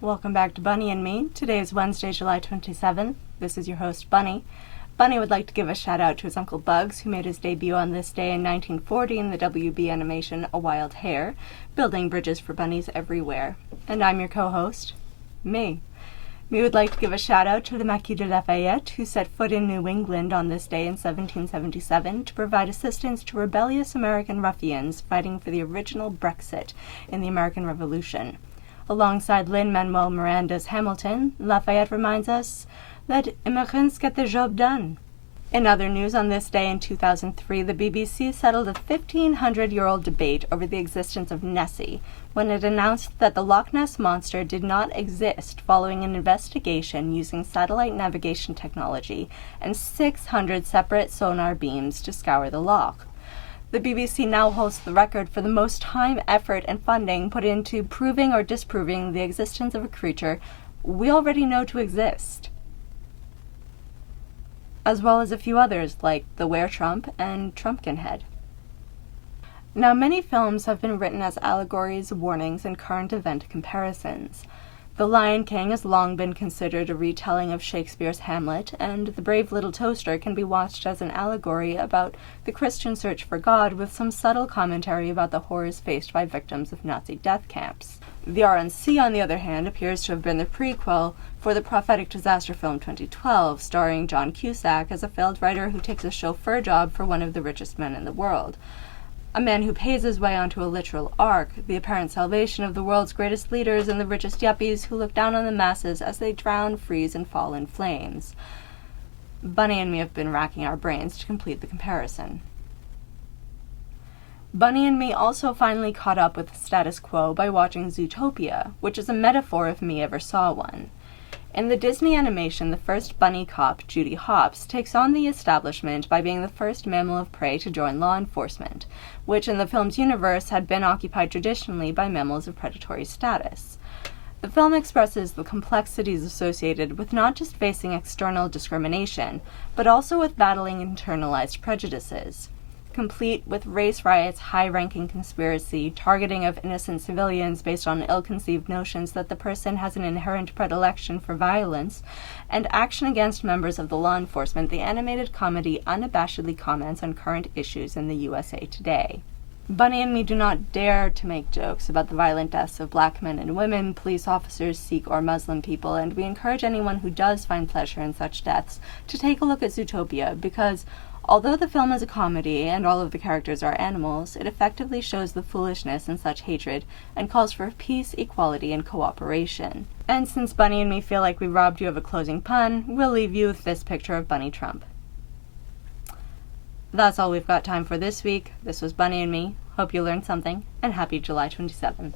Welcome back to Bunny and Me. Today is Wednesday, July 27th. This is your host, Bunny. Bunny would like to give a shout out to his Uncle Bugs, who made his debut on this day in 1940 in the WB animation A Wild Hare, building bridges for bunnies everywhere. And I'm your co-host, Me. Me would like to give a shout out to the Marquis de Lafayette, who set foot in New England on this day in 1777 to provide assistance to rebellious American ruffians fighting for the original Brexit in the American Revolution. Alongside Lin-Manuel Miranda's Hamilton, Lafayette reminds us that immigrants get the job done. In other news, on this day in 2003, the BBC settled a 1,500-year-old debate over the existence of Nessie when it announced that the Loch Ness monster did not exist following an investigation using satellite navigation technology and 600 separate sonar beams to scour the loch. The BBC now holds the record for the most time, effort, and funding put into proving or disproving the existence of a creature we already know to exist, as well as a few others like the Were-Trump and Trumpkinhead. Now, many films have been written as allegories, warnings, and current event comparisons. The Lion King has long been considered a retelling of Shakespeare's Hamlet, and The Brave Little Toaster can be watched as an allegory about the Christian search for God with some subtle commentary about the horrors faced by victims of Nazi death camps. The RNC, on the other hand, appears to have been the prequel for the prophetic disaster film 2012, starring John Cusack as a failed writer who takes a chauffeur job for one of the richest men in the world. A man who pays his way onto a literal ark, the apparent salvation of the world's greatest leaders and the richest yuppies who look down on the masses as they drown, freeze, and fall in flames. Bunny and me have been racking our brains to complete the comparison. Bunny and me also finally caught up with the status quo by watching Zootopia, which is a metaphor if me ever saw one. In the Disney animation, the first bunny cop, Judy Hopps, takes on the establishment by being the first mammal of prey to join law enforcement, which in the film's universe had been occupied traditionally by mammals of predatory status. The film expresses the complexities associated with not just facing external discrimination, but also with battling internalized prejudices, complete with race riots, high-ranking conspiracy, targeting of innocent civilians based on ill-conceived notions that the person has an inherent predilection for violence, and action against members of the law enforcement. The animated comedy unabashedly comments on current issues in the USA today. Bunny and me do not dare to make jokes about the violent deaths of black men and women, police officers, Sikh or Muslim people, and we encourage anyone who does find pleasure in such deaths to take a look at Zootopia, because although the film is a comedy and all of the characters are animals, it effectively shows the foolishness in such hatred and calls for peace, equality, and cooperation. And since Bunny and me feel like we robbed you of a closing pun, we'll leave you with this picture of Bunny Trump. That's all we've got time for this week. This was Bunny and Me. Hope you learned something, and happy July 27th.